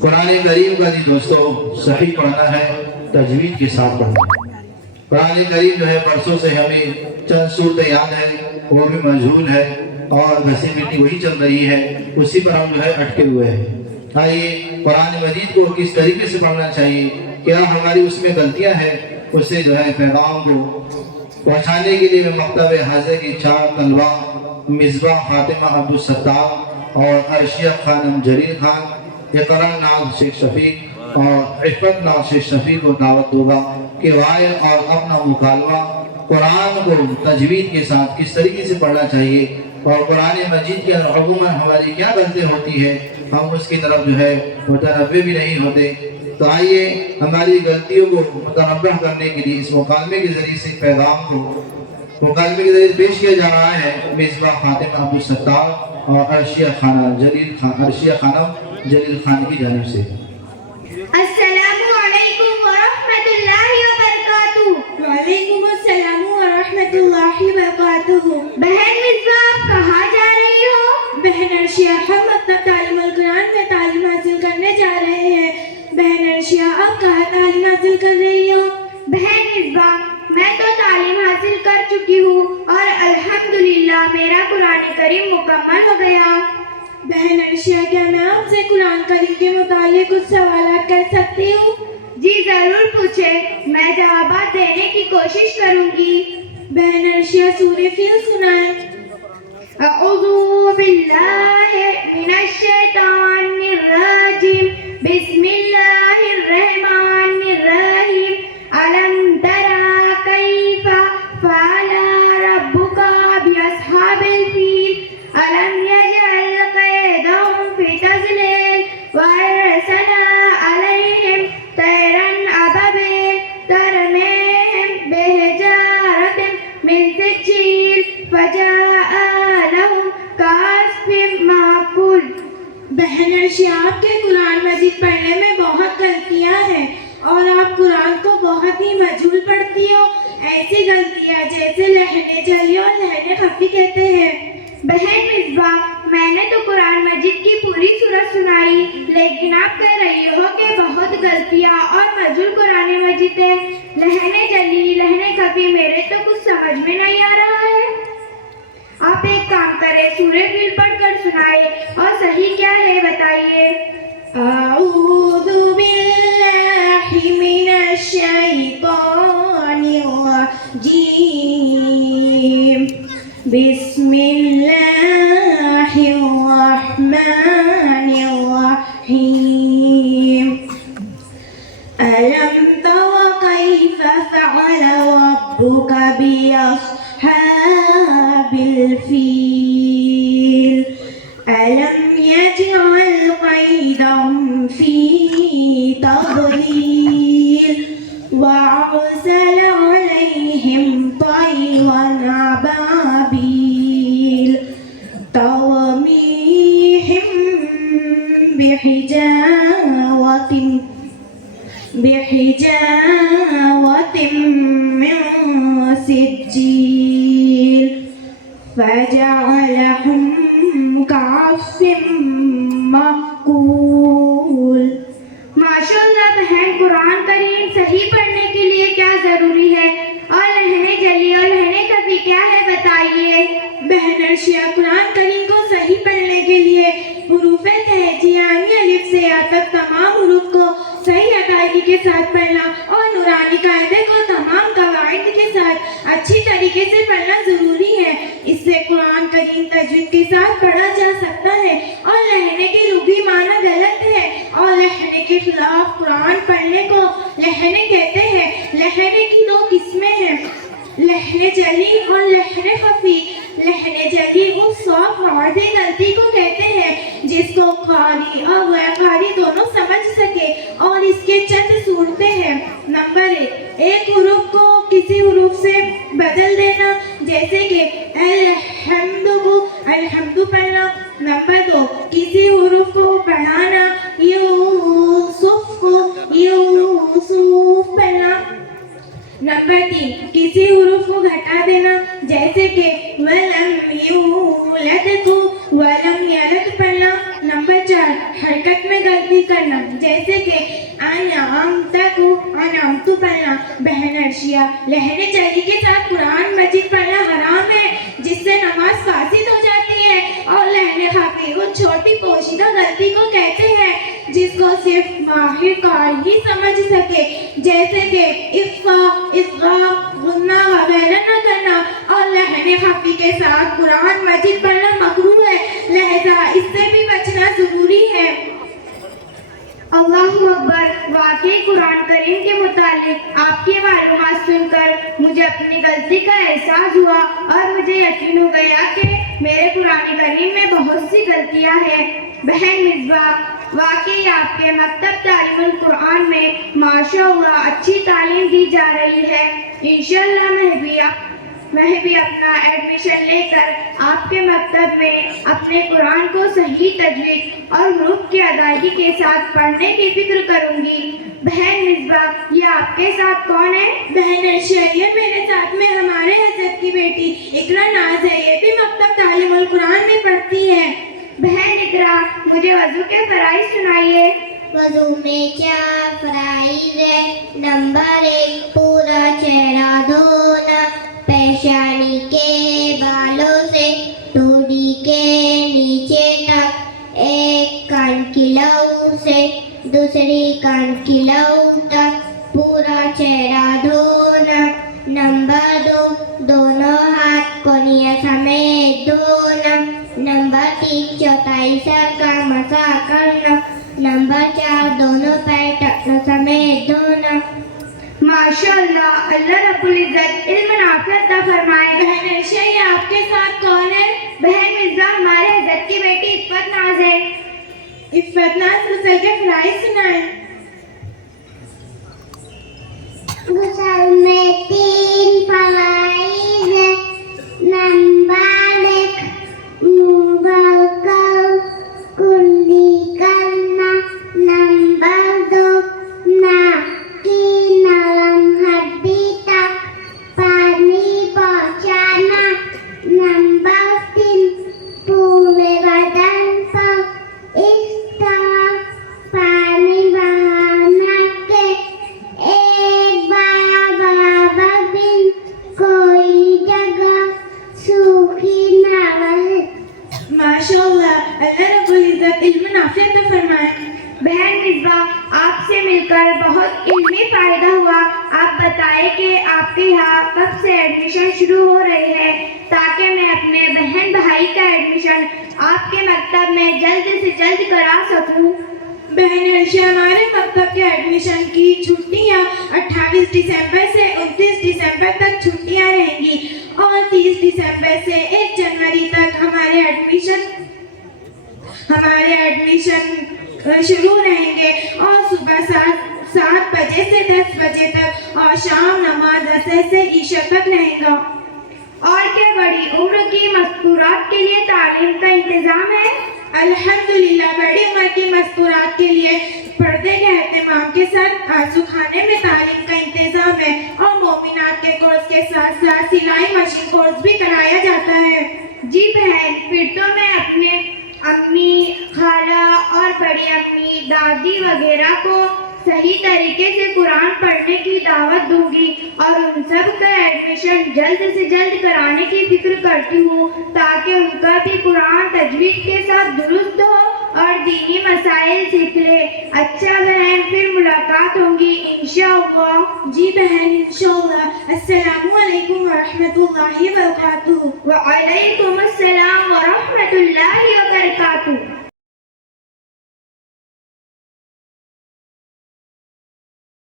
قرآن کریم کا جی دوستو صحیح پڑھنا ہے، تجوید کے ساتھ پڑھنا ہے۔ قرآن کریم جو ہے پرسوں سے ہمیں چند صورتیں یاد ہے، وہ بھی مجہول ہے اور گھسی مٹی وہی چل رہی ہے، اسی پر ہم جو ہے اٹکے ہوئے ہیں۔ آئیے قرآن مجید کو کس طریقے سے پڑھنا چاہیے، کیا ہماری اس میں غلطیاں ہیں، اسے جو ہے پیغام کو پہنچانے کے لیے میں مکتب حاضر کی 4 طلبہ مصباح فاطمہ عبدالستار اور عرشیہ خانم جلیل خان، اقرا ناز شیخ شفیق اور عفت ناز شیخ شفیق کو دعوت دوں گا کہ وائے اور اپنا مکالمہ قرآن کو تجوید کے ساتھ کس طریقے سے پڑھنا چاہیے اور قرآن مجید کے عموماً ہماری کیا غلطی ہوتی ہے، ہم اس کی طرف جو ہے متنبع بھی نہیں ہوتے۔ تو آئیے ہماری غلطیوں کو متنبع کرنے کے لیے اس مکالمے کے ذریعے سے پیغام کو مکالمے کے ذریعے پیش کیا جا رہا ہے مصباح فاطمہ عبدالستار اور عرشیہ خانم جلیل خان کی جانب سے۔ السلام علیکم ورحمۃ اللہ وبرکاتہ۔ وعلیکم السلام ورحمۃ اللہ وبرکاتہ۔ بہن مصباح آپ کہاں جا رہی ہو؟ بہن عرشیہ ہم اپنا تعلیم القرآن میں تعلیم حاصل کرنے جا رہے ہیں۔ بہن عرشیہ آپ کہاں تعلیم حاصل کر رہی ہو؟ بہن مصباح میں تو تعلیم حاصل کر چکی ہوں اور الحمدللہ میرا قرآن کریم مکمل ہو گیا۔ بہن عرشیہ کیا میں آپ سے قرآن کریم کے متعلق کچھ سوالات کر سکتی ہوں؟ جی ضرور پوچھیں، میں جوابات دینے کی کوشش کروں گی۔ بہن عرشیہ سورہ فیل سنائیں۔ اعوذ باللہ من الشیطان الرجیم، بسم اللہ الرحمن الرحیم۔ ألم ترى كيف فعل ربك بأصحاب الفيل ألم يجعل كيدهم في تضليل وأرسل عليهم طيرا أبابيل ترميهم بحجارة من سجيل فجعلهم كعصف مأكول۔ بہن عرشیہ آپ کے قرآن مجید پڑھنے میں بہت غلطیاں ہیں اور آپ قرآن کو بہت ہی مجہول پڑھتی ہو، ایسی غلطیاں جیسے لہنے جلی اور لہنے خفی کہتے ہیں۔ بہن مصباح میں نے تو قرآن مجید کی پوری سورت سنائی، لیکن آپ کہہ رہی ہو کہ بہت غلطیاں اور مجہول قرآن مجید ہے، لہنے جلی لہنے خفی، میرے تو کچھ سمجھ میں نہیں آ رہا ہے۔ آپ ایک کام کریں، سورہ فیل پڑھ کر سنائے اور صحیح کیا ہے بتائیے۔ اعوذ باللہ من الشیطان الرجیم، بسم اللہ الرحمن الرحیم۔ ألم تر كيف فعل ربك بأصحاب الفيل ألم يجعل كيدهم في تضليل وأرسل عليهم طيرا أبابيل ترميهم بحجارة من سجيل فجعلهم كعصف مأكول۔ ماشاءاللہ بہن، قرآن کریم صحیح پڑھنے کے لیے کیا ضروری ہے اور لہنے جلی اور لہنے خفی کیا ہے بتائیے۔ بہن عرشیہ قرآن کریم کو صحیح پڑھنے کے لیے حروف تہجیانی الف سے یا تک تمام حروف کو صحیح ادائیگی کے ساتھ پڑھنا اور نورانی قاعدے کو تمام قواعد کے ساتھ اچھی طریقے سے پڑھنا ضروری ہے۔ اس سے قرآن کریم تجوید کے ساتھ پڑھا جا سکتا ہے اور لہنے کے لغوی معنی غلط ہے اور لہنے کے خلاف قرآن پڑھنے کو لہنے کہتے ہیں۔ لہنے کی 2 قسمیں ہیں، لہنے جلی اور لہنے خفی۔ لہنے جلی اس صاف واضح غلطی کو کہتے ہیں جس کو قاری اور غیر قاری دونوں سمجھ سکے، اور اس کے چند صورتیں ہیں۔ نمبر 1، ایک حروف کو کسی حروف سے بدل دینا، جیسے کہ الحمد کو الحمد پڑھنا۔ نمبر 2، کسی حروف کو بڑھانا، یوسف کو یوسف پڑھنا۔ نمبر 3، کسی حروف کو گھٹا دینا، جیسے کہ وَلَمْ يُولَدْ کو وَلَمْ يَلَدْ پڑھنا۔ نمبر 4 حرکت میں غلطی کرنا، جیسے کہ انعمت پڑھنا۔ بہن ارشیا، لہنے چلی کے ساتھ قرآن مجید پڑھنا حرام ہے، جس سے نماز فاسد ہو جاتی ہے، اور لہنے خفی اس چھوٹی پوشیدہ غلطی کو کہتے ہیں جس کو صرف ماہر کار ہی سمجھ سکے، جیسے کہ اخفا، اصغاء، غنہ وغیرہ نہ کرنا، اور لہنے خفی کے ساتھ قرآن مجید پڑھنا مکروہ ہے، لہذا اس سے بھی بچنا ضروری ہے۔ اللہ اکبر۔ واقعی قرآن کریم کے متعلق آپ کی معلومات سن کر مجھے اپنی غلطی کا احساس ہوا، اور مجھے یقین ہو گیا کہ میرے قرآن کریم میں بہت سی غلطیاں ہیں۔ بہن مصباح، واقعی آپ کے مکتب تعلیم القرآن میں ماشاء اللہ اچھی تعلیم دی جا رہی ہے۔ انشاءاللہ میں بھی اپنا ایڈمیشن لے کر آپ کے مکتب میں اپنے قرآن کو صحیح تجوید اور حروف کی ادائیگی کے ساتھ پڑھنے کی فکر کروں گی۔ بہن مصباح، یہ آپ کے ساتھ کون ہے؟ بہن ارشیا، یہ میرے ساتھ میں ہمارے حضرت کی بیٹی اقرا ناز ہے، یہ بھی مکتب تعلیم القرآن میں پڑھتی ہے۔ بہن اقرا، مجھے وضو کے فرائض سنائیے۔ وضو میں 4 فرائض ہے۔ نمبر 1، پورا چہرہ دھونا، پیشانی کے بالوں سے ٹوڈی کے نیچے تک، ایک کان کی لو سے دوسری کان کی لو تک پورا چہرہ دھونا۔ نمبر 2، دونوں ہاتھ کونیا سمیت دھونا۔ نمبر 3، چوتھائی سر کا مسح کرنا۔ نمبر 4، دونوں پیر ٹخنوں سمیت دھونا۔ ماشاءاللہ، اللہ رب العزت علم نافع عطا فرمائے۔ بہن ارشیا، یہ آپ کے ساتھ کون ہے؟ بہن مصباح، ہمارے حضرت کی بیٹی عفت ناز ہے۔ عفت ناز، غسل کے فرائض سنائیں۔ غسل میں 3 فرائض ہے۔ نمبر 1، منہ بھر کر کلی کرنا۔ نمبر 2، ناک کی نرم ہڈی تک پانی پہنچانا۔ نمبر 3، پورے بدن پر اس طرح پانی بہانا کہ ایک بار برابر بھی کوئی جگہ سوکھی نہ رہے۔ ماشاءاللہ، اللہ رب العزت علم نافع عطا فرمائے۔ بہن مصباح، آپ سے مل کر بہت علمی فائدہ ہوا۔ آپ بتائیں کہ آپ کے یہاں کب سے ایڈمیشن شروع ہو رہی ہے، تاکہ میں اپنے بہن بھائی کا ایڈمیشن آپ کے مکتب میں جلد سے جلد کرا سکوں۔ بہن ارشیا، ہمارے مکتب کے ایڈمیشن کی چھٹیاں 28 دسمبر سے 29 دسمبر تک چھٹیاں رہیں گی، اور 30 دسمبر سے 1 جنوری تک ہمارے ایڈمیشن شروع رہیں گے، اور صبح 7 بجے سے 10 بجے تک، اور شام نماز عصر سے عشاء تک رہے گا۔ اور کیا بڑی عمر کی مستورات کے لیے تعلیم کا انتظام ہے؟ الحمدللہ، بڑی عمر کی مستورات کے لیے پردے کے اہتمام کے ساتھ آرزو خانے میں تعلیم کا انتظام ہے، اور مومنات کے کورس کے ساتھ ساتھ سلائی مشین کورس بھی کرایا جاتا ہے۔ جی بہن، پھر تو میں اپنے امی، خالہ اور بڑی امی، دادی وغیرہ کو صحیح طریقے سے قرآن پڑھنے کی دعوت دوں گی، اور ان سب کا ایڈمیشن جلد سے جلد کرانے کی فکر کرتی ہوں، تاکہ ان کا بھی قرآن تجوید کے ساتھ درست ہو اور دینی مسائل سیکھ لے۔ اچھا بہن، پھر ملاقات ہوگی انشاءاللہ۔ جی بہن، انشاءاللہ۔ السلام علیکم ورحمۃ اللہ وبرکاتہ۔ وعلیکم السلام ورحمۃ اللہ وبرکاتہ۔